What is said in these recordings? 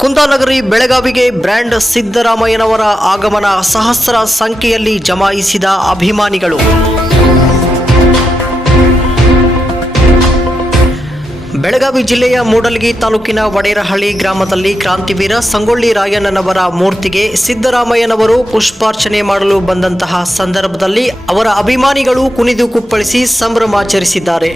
ಕುಂದಾನಗರಿ ಬೆಳಗಾವಿಗೆ ಬ್ರ್ಯಾಂಡ್ ಸಿದ್ದರಾಮಯ್ಯನವರ ಆಗಮನ ಸಹಸ್ರ ಸಂಖ್ಯೆಯಲ್ಲಿ ಜಮಾಯಿಸಿದ ಅಭಿಮಾನಿಗಳು. ಬೆಳಗಾವಿ ಜಿಲ್ಲೆಯ ಮೂಡಲಗಿ ತಾಲೂಕಿನ ವಡೇರಹಳ್ಳಿ ಗ್ರಾಮದಲ್ಲಿ ಕ್ರಾಂತಿವೀರ ಸಂಗೊಳ್ಳಿ ರಾಯಣ್ಣನವರ ಮೂರ್ತಿಗೆ ಸಿದ್ದರಾಮಯ್ಯನವರು ಪುಷ್ಪಾರ್ಚನೆ ಮಾಡಲು ಬಂದಂತಹ ಸಂದರ್ಭದಲ್ಲಿ ಅವರ ಅಭಿಮಾನಿಗಳು ಕುಣಿದು ಕುಪ್ಪಳಿಸಿ ಸಂಭ್ರಮಾಚರಿಸಿದ್ದಾರೆ.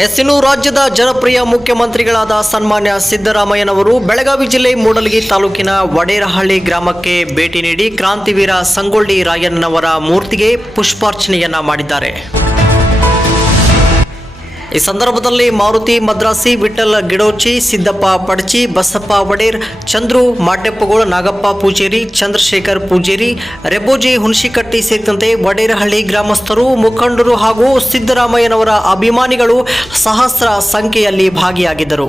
ಎಸ್ ರಾಜ್ಯದ ಜನಪ್ರಿಯ ಮುಖ್ಯಮಂತ್ರಿಗಳಾದ ಸನ್ಮಾನ್ಯ ಸಿದ್ದರಾಮಯ್ಯನವರು ಬೆಳಗಾವಿ ಜಿಲ್ಲೆ ಮೂಡಲಗಿ ತಾಲೂಕಿನ ವಡೇರಹಳ್ಳಿ ಗ್ರಾಮಕ್ಕೆ ಭೇಟಿ ನೀಡಿ ಕ್ರಾಂತಿವೀರ ಸಂಗೊಳ್ಳಿ ರಾಯಣ್ಣನವರ ಮೂರ್ತಿಗೆ ಪುಷ್ಪಾರ್ಚನೆಯನ್ನ ಮಾಡಿದ್ದಾರೆ. ಈ ಸಂದರ್ಭದಲ್ಲಿ ಮಾರುತಿ ಮದ್ರಾಸಿ ವಿಠಲ್ ಗಿಡೋಚಿ, ಸಿದ್ದಪ್ಪ ಪಡಚಿ, ಬಸಪ್ಪ ಒಡೇರ್ ಚಂದ್ರು ಮಾಟೆಪ್ಪಗೋಳ, ನಾಗಪ್ಪ ಪೂಜೇರಿ, ಚಂದ್ರಶೇಖರ್ ಪೂಜೇರಿ, ರೆಬೋಜಿ ಹುಣಸಿಕಟ್ಟಿ ಸೇರಿದಂತೆ ವಡೇರಹಳ್ಳಿ ಗ್ರಾಮಸ್ಥರು, ಮುಖಂಡರು ಹಾಗೂ ಸಿದ್ದರಾಮಯ್ಯನವರ ಅಭಿಮಾನಿಗಳು ಸಹಸ್ರ ಸಂಖ್ಯೆಯಲ್ಲಿ ಭಾಗಿಯಾಗಿದ್ದರು.